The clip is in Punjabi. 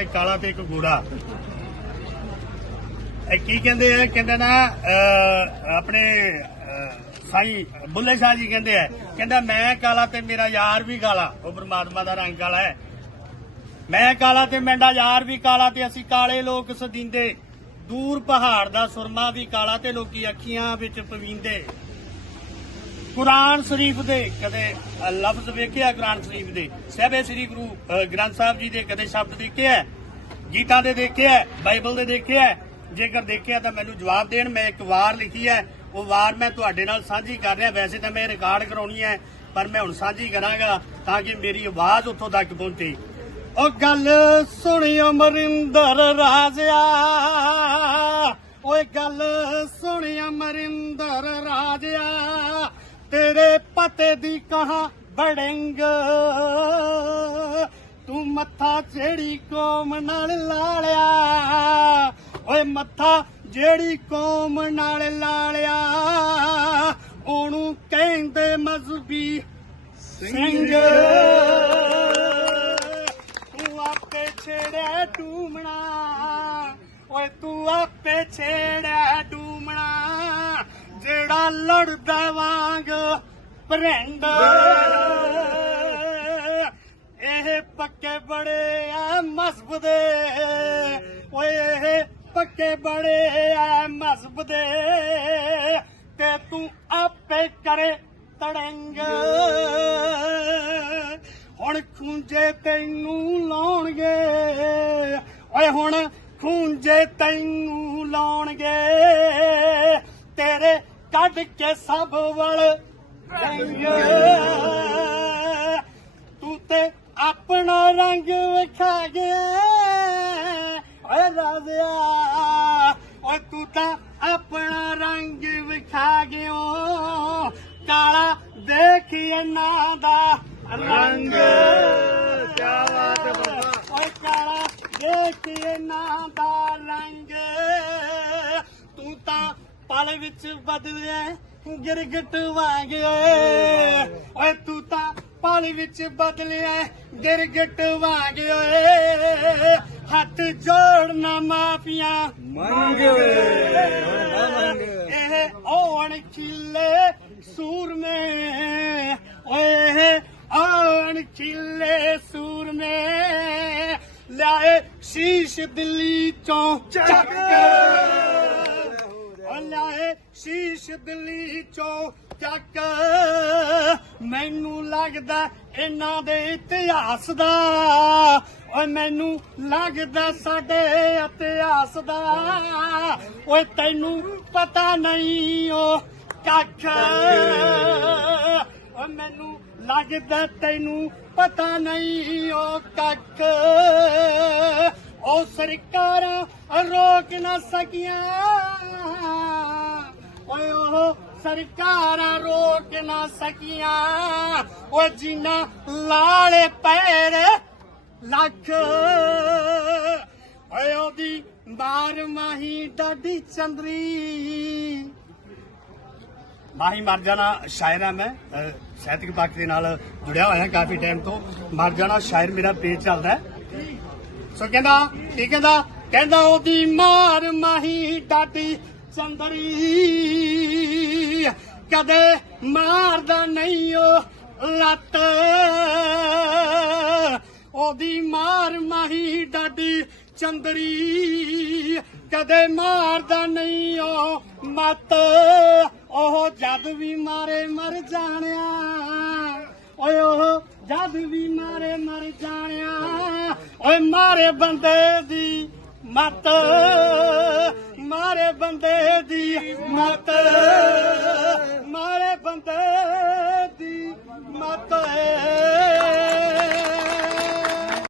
ਇੱਕ ਕਾਲਾ ਤੇ ਇੱਕ ਗੋਰਾ ਇਹ ਕੀ ਕਹਿੰਦੇ ਆ? ਕਹਿੰਦੇ ਨਾ ਆਪਣੇ ਅਹ, ਸਾਈ ਬੁੱਲੇ ਸ਼ਾਹ ਜੀ ਕਹਿੰਦੇ ਆ ਕਹਿੰਦਾ ਮੈਂ ਕਾਲਾ ਤੇ ਮੇਰਾ ਯਾਰ ਵੀ ਕਾਲਾ। ਉਹ ਪਰਮਾਤਮਾ ਦਾ ਰੰਗ ਕਾਲਾ ਹੈ। ਮੈਂ ਕਾਲਾ ਤੇ ਮੇਰਾ ਯਾਰ ਵੀ ਕਾਲਾ ਤੇ ਅਸੀਂ ਕਾਲੇ ਲੋਕ ਸਦੀਂਦੇ। ਦੂਰ ਪਹਾੜ ਦਾ ਸੁਰਮਾ ਵੀ ਕਾਲਾ ਤੇ ਲੋਕੀ ਅੱਖੀਆਂ ਵਿੱਚ ਪਵੀਂਦੇ। ਕੁਰਾਨ ਸ਼ਰੀਫ ਦੇ ਕਦੇ ਲਫ਼ਜ਼ ਵੇਖਿਆ ਕੁਰਾਨ ਸ਼ਰੀਫ ਦੇ? ਸਹਿਬੇ ਸ੍ਰੀ ਗੁਰੂ ਗ੍ਰੰਥ ਸਾਹਿਬ ਜੀ ਦੇ ਕਦੇ ਸ਼ਬਦ ਦੇਖਿਆ ਗੀਤਾ ਦੇ ਦੇਖਿਆ ਬਾਈਬਲ ਦੇ ਦੇਖਿਆ ਜੇਕਰ ਦੇਖਿਆ ਤਾਂ ਮੈਨੂੰ ਜਵਾਬ ਦੇਣ, ਮੈਂ ਇੱਕ ਵਾਰ ਲਿਖੀ ਹੈ। ਉਹ ਵਾਰ ਮੈਂ ਤੁਹਾਡੇ ਨਾਲ ਸਾਂਝੀ ਕਰ ਰਿਹਾ। ਵੈਸੇ ਤਾਂ ਮੈਂ ਰਿਕਾਰਡ ਕਰਾਉਣੀ ਹੈ, ਪਰ ਮੈਂ ਹੁਣ ਸਾਂਝੀ ਕਰਾਂਗਾ ਤਾਂ ਕਿ ਮੇਰੀ ਆਵਾਜ਼ ਉੱਥੋਂ ਤੱਕ ਪਹੁੰਚੇ। ਉਹ ਗੱਲ ਸੁਣੀ ਅਮਰਿੰਦਰ ਰਾਜਿਆ। ਓਏ ਗੱਲ ਸੁਣੀ ਤੇਰੇ ਦੀ ਕਹਾ ਬੜਿੰਗ ਤੂੰ ਮੱਥਾ ਜਿਹੜੀ ਕੌਮ ਨਾਲ ਲਾਲਿਆ। ਓਏ ਮੱਥਾ ਜਿਹੜੀ ਕੌਮ ਨਾਲ ਲਾਲਿਆ। ਉਹਨੂੰ ਕਹਿੰਦੇ ਮਜ਼ਬੀ ਸਿੰਘ। ਤੂੰ ਆਪੇ ਛੇੜਿਆ ਡੂਮਣਾ। ਓਏ ਤੂੰ ਆਪੇ ਛੇੜਿਆ ਡੂਮਣਾ। ਜਿਹੜਾ ਲੜਦਾ ਵਾਂਗ ਭਰਿੰਡ ਇਹ ਪੱਕੇ ਬੜੇ ਆ ਮਸਬ ਦੇ। ਓਏ, ਇਹ ਪੱਕੇ ਬੜੇ ਆ ਮਸਬ ਦੇ। ਤੇ ਤੂੰ ਆਪੇ ਕਰੇ ਤੜੰਗ। ਹੁਣ ਖੂੰਜੇ ਤੈਨੂੰ ਲਾਉਣਗੇ। ਓਏ, ਹੁਣ ਖੂੰਜੇ ਤੈਨੂੰ ਲਾਉਣਗੇ। ਤੇਰੇ ਕੱਢ ਕੇ ਸਭ ਵਲ ਤੂੰ ਤੇ ਆਪਣਾ ਰੰਗ ਵਿਖਾ ਗਿਆ। ਓਏ ਰਾਜ਼ਿਆ ਓਏ ਤੂੰ ਤਾਂ ਆਪਣਾ ਰੰਗ ਵਿਖਾ ਗਿਓ। ਕਾਲਾ ਦੇਖ ਇਹਨਾਂ ਦਾ ਰੰਗ। ਕਿਆ ਬਾਤ ਹੈ। ਓਏ ਕਾਲਾ ਦੇਖ ਇਹਨਾਂ ਦਾ ਰੰਗ। ਤੂੰ ਤਾਂ ਪਲ ਵਿੱਚ ਬਦਲਿਆ। ਗਿਰਗਟ ਵਾਂਗ ਓਏ ਤੂੰ ਤਾਂ ਪਲ ਵਿੱਚ ਬਦਲਿਆ ਗਿਰਗਟ ਵਾਂਗ ਓਏ ਹੱਥ ਜੋੜਨਾ ਮਾਫੀਆਂ ਮੰਗ ਇਹ ਔਣ ਖਿੱਲੇ ਸੂਰਮੇ। ਓਏ ਔਣ ਖਿੱਲੇ ਸੂਰਮੇ। ਲਾਏ ਸ਼ੀਸ਼ ਦਿੱਲੀ ਚੋਂ ਚੱਕ ਲਾਏ ਸ਼ੀਸ਼ ਦਿੱਲੀ ਚੋਂ ਚੱਕ। ਮੈਨੂੰ ਲੱਗਦਾ ਇਹਨਾਂ ਦੇ ਇਤਿਹਾਸ ਦਾ। ਓਏ, ਮੈਨੂੰ ਲੱਗਦਾ ਸਾਡੇ ਇਤਿਹਾਸ ਦਾ। ਓਏ, ਤੈਨੂੰ ਪਤਾ ਨਹੀਂ ਓ ਕੱਖ। ਓ ਮੈਨੂੰ ਲੱਗਦਾ ਤੈਨੂੰ ਪਤਾ ਨਹੀਂ ਓ ਕੱਖ। ਓ, ਸਰਕਾਰਾਂ ਰੋਕ ਨਾ ਸਕੀਆਂ। ਓਏ ਉਹ ਸਰਕਾਰਾਂ ਰੋਕ ਨਾ ਸਕੀਆਂ। ਓ ਜਿਨ੍ਹਾਂ ਲਾਲੇ ਪੈਰ, ਲੱਖ। ਓਏ ਉਹਦੀ ਬਾਰ ਮਾਹੀ ਡਾਡੀ ਚੰਦਰੀ। ਮਾਹੀ ਮਰ ਜਾਣਾ ਸ਼ਾਇਰ ਆ ਮੈਂ। ਅਹ, ਸਾਹਿਤਕ ਪੱਖ ਦੇ ਨਾਲ ਜੁੜਿਆ ਹੋਇਆ ਕਾਫੀ ਟਾਈਮ ਤੋਂ। ਮਰ ਜਾਣਾ ਸ਼ਾਇਰ ਮੇਰਾ ਪੇਜ ਚੱਲਦਾ ਸੋ ਕਹਿੰਦਾ, ਕੀ ਕਹਿੰਦਾ? ਕਹਿੰਦਾ ਉਹਦੀ ਮਾਰ ਮਾਹੀ ਡਾਡੀ ਚੰਦਰੀ। ਕਦੇ ਮਾਰਦਾ ਨਹੀਂ ਉਹ ਲੱਤ। ਉਹਦੀ ਮਾਰ ਮਾਹੀ ਡਾਡੀ ਚੰਦਰੀ। ਕਦੇ ਮਾਰਦਾ ਨਹੀਂ ਉਹ ਮਤ। ਉਹ ਜਦ ਵੀ ਮਾਰੇ ਮਰ ਜਾਣਿਆ। ਓਏ ਉਹ ਜਦ ਵੀ ਮਾਰੇ ਮਰ ਜਾਣਿਆ। ਓਏ ਮਾਰੇ ਬੰਦੇ ਦੀ ਮਤ। ਮਾਰੇ ਬੰਦੇ ਦੀ